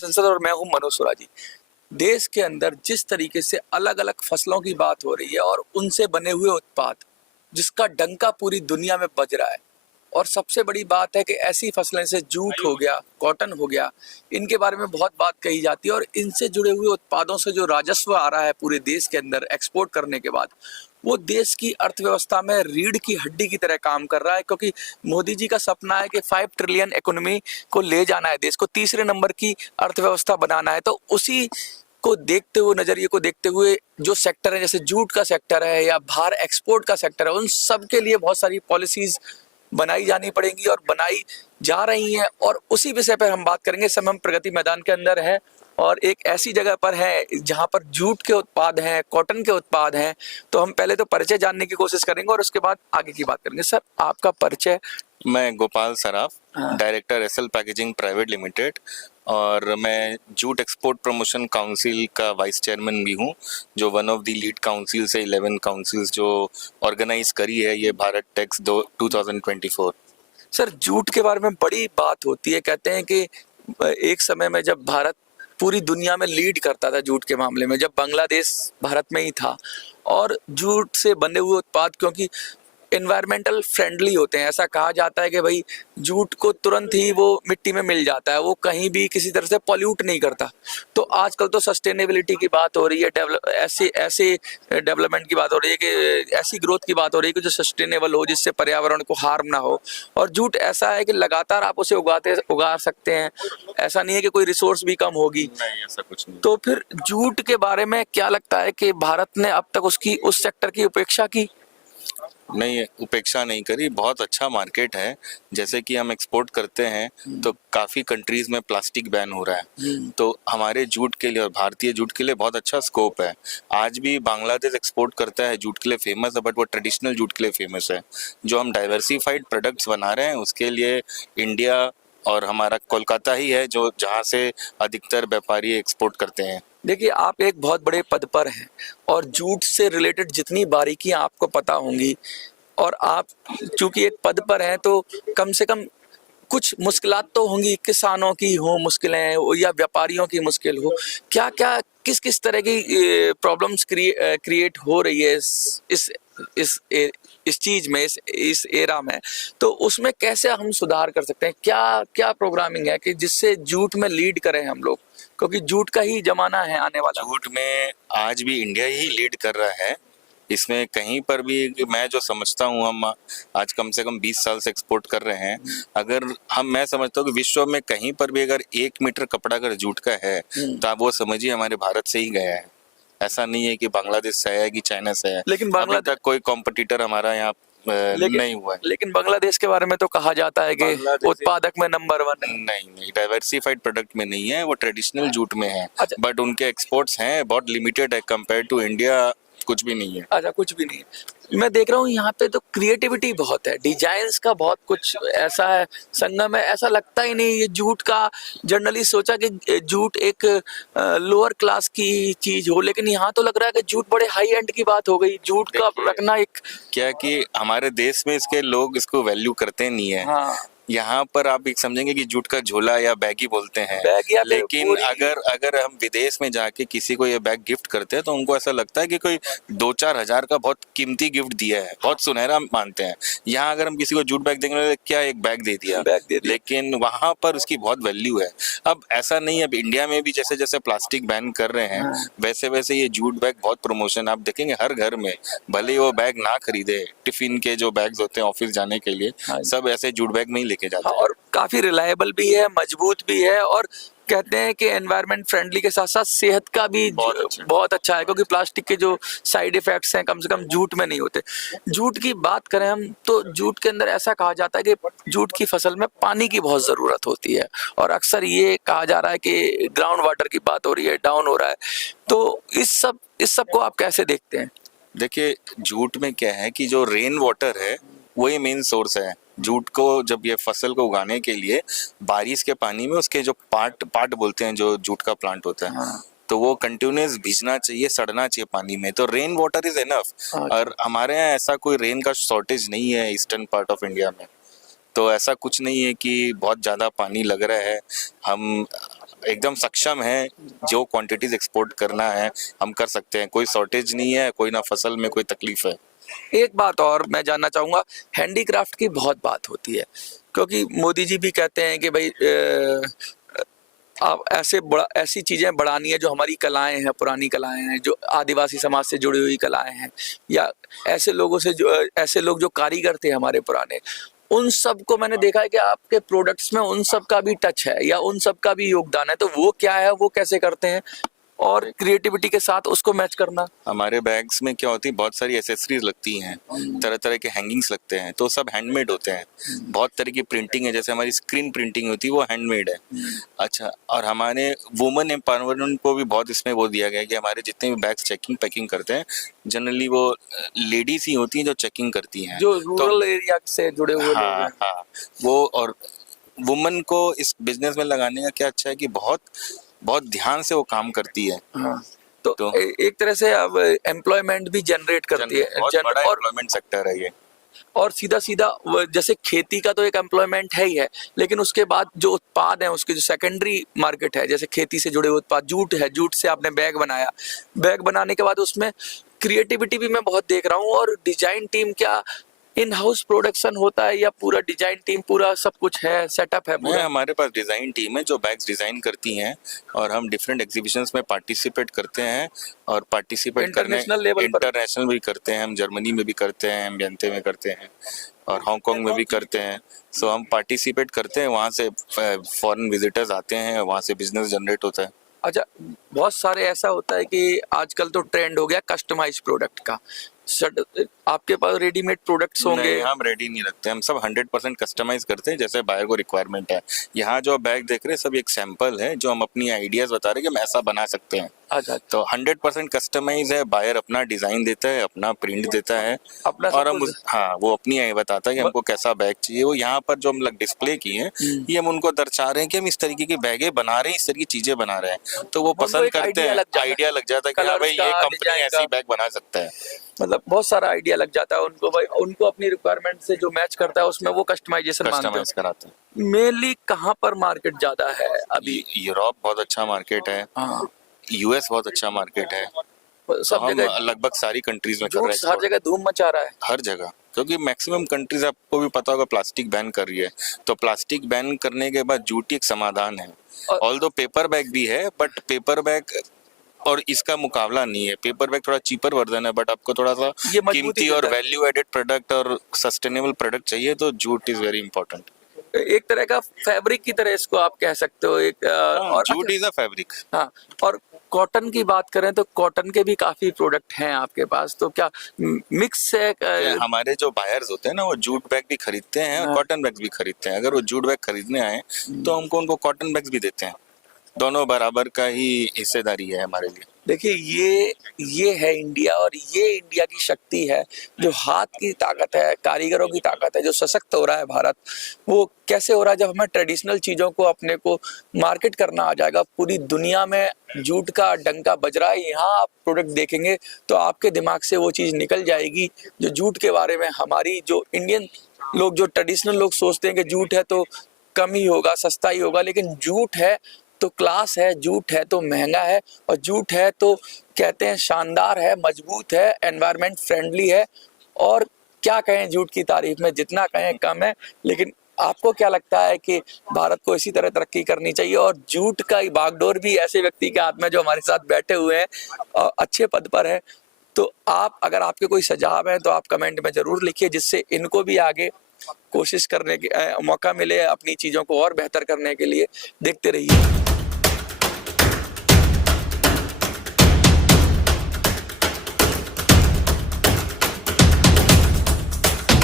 संसद और मैं हूं मनोज सुराजी। देश के अंदर जिस तरीके से अलग अलग फसलों की बात हो रही है और उनसे बने हुए उत्पाद, जिसका डंका पूरी दुनिया में बज रहा है, और सबसे बड़ी बात है कि ऐसी फसलें से जूट हो गया, कॉटन हो गया, इनके बारे में बहुत बात कही जाती है। और इनसे जुड़े हुए उत्पादों से जो राजस्व आ रहा है पूरे देश के अंदर एक्सपोर्ट करने के बाद, वो देश की अर्थव्यवस्था में रीढ़ की हड्डी की तरह काम कर रहा है। क्योंकि मोदी जी का सपना है कि 5 ट्रिलियन इकोनॉमी को ले जाना है, देश को तीसरे नंबर की अर्थव्यवस्था बनाना है। तो उसी को देखते हुए, नजरिए को देखते हुए, जो सेक्टर है जैसे जूट का सेक्टर है या बाहर एक्सपोर्ट का सेक्टर है, उन सब के लिए बहुत सारी पॉलिसीज बनाई जानी पड़ेंगी और बनाई जा रही हैं। और उसी विषय पर हम बात करेंगे। इस समय हम प्रगति मैदान के अंदर है और एक ऐसी जगह पर है जहां पर जूट के उत्पाद हैं, कॉटन के उत्पाद हैं। तो हम पहले तो परिचय जानने की कोशिश करेंगे और उसके बाद आगे की बात करेंगे। सर, आपका परिचय। मैं Gopal Saraf, director SL packaging private limited, और मैं जूट एक्सपोर्ट प्रमोशन काउंसिल का वाइस चेयरमैन भी हूं, जो one of the lead council से 11 काउंसिल्स जो ऑर्गेनाइज करी है ये भारत टेक्स 2024। सर, जूट के बारे में बड़ी बात होती है। कहते हैं कि एक समय में जब भारत पूरी दुनिया में लीड करता था जूट के मामले में, जब बांग्लादेश भारत में ही था, और जूट से बने हुए उत्पाद क्योंकि एनवायरमेंटल फ्रेंडली होते हैं, ऐसा कहा जाता है कि भाई जूट को तुरंत ही वो मिट्टी में मिल जाता है, वो कहीं भी किसी तरह से पॉल्यूट नहीं करता। तो आजकल तो सस्टेनेबिलिटी की बात हो रही है, ऐसे डेवलपमेंट की बात हो रही है कि ऐसी ग्रोथ की बात हो रही है कि जो सस्टेनेबल हो, जिससे पर्यावरण को हार्म ना हो। और जूट ऐसा है कि लगातार आप उसे उगा सकते हैं, ऐसा नहीं है कि कोई रिसोर्स भी कम होगी। नहीं, ऐसा कुछ नहीं। तो फिर जूट के बारे में क्या लगता है कि भारत ने अब तक उसकी उस सेक्टर की उपेक्षा की? नहीं, उपेक्षा नहीं करी, बहुत अच्छा मार्केट है। जैसे कि हम एक्सपोर्ट करते हैं तो काफ़ी कंट्रीज में प्लास्टिक बैन हो रहा है, तो हमारे जूट के लिए और भारतीय जूट के लिए बहुत अच्छा स्कोप है। आज भी बांग्लादेश एक्सपोर्ट करता है, जूट के लिए फेमस है, बट वो ट्रेडिशनल जूट के लिए फेमस है। जो हम डाइवर्सिफाइड प्रोडक्ट्स बना रहे हैं उसके लिए इंडिया और हमारा कोलकाता ही है जो जहाँ से अधिकतर व्यापारी एक्सपोर्ट करते हैं। देखिए, आप एक बहुत बड़े पद पर हैं और जूट से रिलेटेड जितनी बारीकियां आपको पता होंगी, और आप चूंकि एक पद पर हैं तो कम से कम कुछ मुश्किलात तो होंगी, किसानों की हो मुश्किलें हो या व्यापारियों की मुश्किल हो। क्या क्या किस किस तरह की प्रॉब्लम्स क्रिएट हो रही है इस इस चीज में, इस एरा में? तो उसमें कैसे हम सुधार कर सकते हैं? क्या क्या प्रोग्रामिंग है कि जिससे जूट में लीड करें हम लोग, क्योंकि जूट का ही जमाना है आने वाला। जूट में आज भी इंडिया ही लीड कर रहा है। इसमें कहीं पर भी मैं जो समझता हूँ, हम आज कम से कम 20 साल से एक्सपोर्ट कर रहे हैं। अगर मैं समझता हूँ कि विश्व में कहीं पर भी अगर 1 मीटर कपड़ा अगर जूट का है तो आप वो समझिए हमारे भारत से ही गया है। ऐसा नहीं है कि बांग्लादेश से है कि चाइना से है। लेकिन अभी तक कोई कॉम्पिटिटर हमारा यहाँ नहीं हुआ है। लेकिन बांग्लादेश के बारे में तो कहा जाता है कि उत्पादक में नंबर 1 है। नहीं, डाइवर्सिफाइड प्रोडक्ट में नहीं है, वो ट्रेडिशनल जूट में है। अच्छा। बट उनके एक्सपोर्ट्स हैं बहुत लिमिटेड है, कंपेयर टू इंडिया कुछ भी नहीं है। अच्छा, कुछ भी नहीं है। मैं देख रहा हूँ यहाँ पे तो क्रिएटिविटी बहुत है, डिजाइन्स का बहुत कुछ ऐसा है संगम है। ऐसा लगता ही नहीं ये जूट का। जनरली सोचा कि जूट एक लोअर क्लास की चीज हो, लेकिन यहाँ तो लग रहा है कि जूट बड़े हाई एंड की बात हो गई। जूट का रखना एक क्या कि हमारे देश में इसके लोग इसको वैल्यू करते नहीं है। हाँ। यहाँ पर आप एक समझेंगे कि जूट का झोला या बैग ही बोलते हैं, लेकिन अगर हम विदेश में जाके किसी को ये बैग गिफ्ट करते हैं तो उनको ऐसा लगता है कि कोई 2-4 हजार का बहुत कीमती गिफ्ट दिया है, बहुत सुनहरा मानते हैं। यहाँ अगर हम किसी को जूट बैग देंगे तो क्या एक बैग दे दिया, लेकिन वहां पर उसकी बहुत वैल्यू है। अब ऐसा नहीं है, अब इंडिया में भी जैसे जैसे प्लास्टिक बैन कर रहे हैं वैसे वैसे ये जूट बैग बहुत प्रमोशन आप देखेंगे हर घर में। भले वो बैग ना खरीदे, टिफिन के जो बैग्स होते हैं ऑफिस जाने के लिए, सब ऐसे जूट बैग में ही लेके जाते हैं। और काफी रिलायबल भी है, मजबूत भी है, और कहते हैं कि एनवायरनमेंट फ्रेंडली के साथ साथ सेहत का भी बहुत अच्छा है, क्योंकि प्लास्टिक के जो साइड इफेक्ट्स हैं कम से कम जूट में नहीं होते। जूट की बात करें हम तो जूट के अंदर ऐसा कहा जाता है कि जूट की फसल में पानी की बहुत ज़रूरत होती है, और अक्सर ये कहा जा रहा है कि ग्राउंड वाटर की बात हो रही है, डाउन हो रहा है। तो इस सब को आप कैसे देखते हैं? देखिए, जूट में क्या है कि जो रेन वाटर है वही मेन सोर्स है। जूट को जब ये फसल को उगाने के लिए बारिश के पानी में उसके जो पार्ट बोलते हैं, जो जूट का प्लांट होता है, हाँ। तो वो कंटिन्यूस भीजना चाहिए, सड़ना चाहिए पानी में, तो रेन वाटर इज एनफ। हाँ। और हमारे यहाँ ऐसा कोई रेन का शॉर्टेज नहीं है ईस्टर्न पार्ट ऑफ इंडिया में। तो ऐसा कुछ नहीं है कि बहुत ज़्यादा पानी लग रहा है। हम एकदम सक्षम हैं, जो क्वांटिटीज एक्सपोर्ट करना है हम कर सकते हैं। कोई शॉर्टेज नहीं है, कोई ना फसल में कोई तकलीफ है। एक बात और मैं जानना चाहूँगा, हैंडीक्राफ्ट की बहुत बात होती है, क्योंकि मोदी जी भी कहते हैं कि भाई आप ऐसी चीज़ें बढ़ानी है जो हमारी कलाएं हैं, पुरानी कलाएं हैं, जो आदिवासी समाज से जुड़ी हुई कलाएं हैं, या ऐसे लोग जो कारीगर थे हमारे पुराने, उन सब को मैंने देखा है कि आपके प्रोडक्ट्स में उन सब का भी टच है या उन सब का भी योगदान है। तो वो क्या है, वो कैसे करते हैं, और क्रिएटिविटी के साथ उसको मैच करना? हमारे बैग्स में क्या होती है, बहुत सारी एसेसरीज लगती हैं, तरह तरह के हैंगिंग्स लगते हैं, तो सब हैंडमेड होते हैं। बहुत तरह की प्रिंटिंग है, जैसे हमारी स्क्रीन प्रिंटिंग होती है वो हैंडमेड है। अच्छा, और हमारे वुमेन एम्पावरमेंट को भी बहुत इसमें वो दिया गया है कि हमारे जितने भी बैग्स चेकिंग पैकिंग करते हैं, जनरली वो लेडीज ही होती हैं जो चेकिंग करती हैं, जो रूरल एरिया से जुड़े हुए लोग हाँ हैं। हाँ, वो और वुमन को इस बिजनेस में लगाने का क्या अच्छा है कि बहुत बहुत ध्यान से वो काम करती है। हाँ, तो तो एक तरह से अब एम्प्लॉयमेंट भी जनरेट करती है, बहुत बड़ा एम्प्लॉयमेंट सेक्टर है ये। और सीधा सीधा जैसे खेती का तो एक एम्प्लॉयमेंट है ही है, लेकिन उसके बाद जो उत्पाद है उसके जो सेकेंडरी मार्केट है, जैसे खेती से जुड़े हुए उत्पाद, जूट है, जूट से आपने बैग बनाया, बैग बनाने के बाद उसमें क्रिएटिविटी भी मैं बहुत देख रहा हूँ। और डिजाइन टीम, क्या इन हाउस प्रोडक्शन होता है या पूरा डिजाइन टीम, पूरा सब कुछ है, सेटअप है पूरा? हमारे पास डिजाइन टीम है जो बैग्स डिजाइन करती हैं, और हम डिफरेंट एग्जीबिशंस में पार्टिसिपेट करते हैं, और पार्टिसिपेट करने इंटरनेशनल लेवल पर? इंटरनेशनल भी करते हैं, हम जर्मनी में भी करते हैं, हम एम्बियंते में करते हैं, और हांगकांग में भी करते हैं। सो हम पार्टिसिपेट करते हैं, वहाँ से फॉरेन विजिटर्स आते हैं, वहाँ से बिजनेस जनरेट होता है। अच्छा, बहुत सारे ऐसा होता है कि आजकल तो ट्रेंड हो गया कस्टमाइज प्रोडक्ट का। आपके पास रेडीमेड प्रोडक्ट्स होंगे? नहीं, हम रेडी नहीं रखते, हम सब 100% कस्टमाइज करते हैं जैसे बायर को रिक्वायरमेंट है। यहाँ जो बैग देख रहे हैं सब एक सैंपल है, जो हम अपनी आइडियाज बता रहे हैं कि हम ऐसा बना सकते हैं। अच्छा, तो 100% कस्टमाइज है, बायर अपना डिजाइन देता है, अपना प्रिंट देता है, अपना और सब हम कुछ। हाँ, वो अपनी बताता है कि हमको कैसा बैग चाहिए। वो यहाँ पर जो हम लोग डिस्प्ले किए हैं, ये हम उनको दर्शा रहे हैं कि हम इस तरीके की बैगें बना रहे हैं, इस तरह की चीजें बना रहे हैं, तो वो पसंद एक करते हैं। आइडिया लग जाता है कि हाँ भाई, ये कंपनी ऐसी बैग बना सकता है। मतलब बहुत सारा आइडिया लग जाता है उनको, भाई उनको अपनी रिक्वायरमेंट से जो मैच करता है उसमें वो कस्टमाइजेशन मांगते हैं। कराते हैं। मेनली कहाँ पर मार्केट ज्यादा है अभी? यूरोप बहुत अच्छा मार्केट है, हाँ, यूएस बहुत अच्छा मार्केट है, तो सब हम जगह लगभग सारी कंट्रीज में कर रहे हैं। हर जगह धूम मचा रहा है। हर जगह, क्योंकि मैक्सिमम कंट्रीज, आपको भी पता होगा, प्लास्टिक बैन कर रही है, तो प्लास्टिक बैन करने के बाद जूट एक समाधान है। ऑल्दो पेपर बैग भी है, बट पेपर बैग और इसका मुकाबला नहीं है। पेपर बैग थोड़ा चीपर वर्जन है, बट आपको थोड़ा सा कीमती और वैल्यू एडेड प्रोडक्ट और सस्टेनेबल प्रोडक्ट चाहिए, तो जूट इज वेरी इंपॉर्टेंट। एक तरह का फैब्रिक की तरह इसको आप कह सकते हो, एक और जूट इज अ फैब्रिक। हाँ, और कॉटन की बात करें तो कॉटन के भी काफी प्रोडक्ट हैं आपके पास, तो क्या मिक्स है? हमारे जो बायर्स होते हैं ना, वो जूट बैग भी खरीदते हैं और कॉटन बैग भी खरीदते हैं। अगर वो जूट बैग खरीदने आए तो हमको उनको कॉटन बैग्स भी देते हैं। दोनों बराबर का ही हिस्सेदारी है हमारे लिए। देखिए, ये है इंडिया, और ये इंडिया की शक्ति है, जो हाथ की ताकत है, कारीगरों की ताकत है, जो सशक्त हो रहा है भारत। वो कैसे हो रहा है? जब हमें ट्रेडिशनल चीज़ों को अपने को मार्केट करना आ जाएगा, पूरी दुनिया में जूट का डंका बज रहा है, यहाँ आप प्रोडक्ट देखेंगे तो आपके दिमाग से वो चीज़ निकल जाएगी जो जूट के बारे में हमारी जो इंडियन लोग, जो ट्रेडिशनल लोग सोचते हैं कि जूट है तो कम ही होगा, सस्ता ही होगा, लेकिन जूट है तो क्लास है, जूट है तो महंगा है, और जूट है तो कहते हैं शानदार है, मजबूत है, एनवायरनमेंट फ्रेंडली है। और क्या कहें जूट की तारीफ में, जितना कहें कम है। लेकिन आपको क्या लगता है कि भारत को इसी तरह तरक्की करनी चाहिए, और जूट का बागडोर भी ऐसे व्यक्ति के हाथ में जो हमारे साथ बैठे हुए हैं, अच्छे पद पर है? तो आप, अगर आपके कोई सुझाव है तो आप कमेंट में जरूर लिखिए, जिससे इनको भी आगे कोशिश करने के मौका मिले अपनी चीज़ों को और बेहतर करने के लिए। देखते रहिए।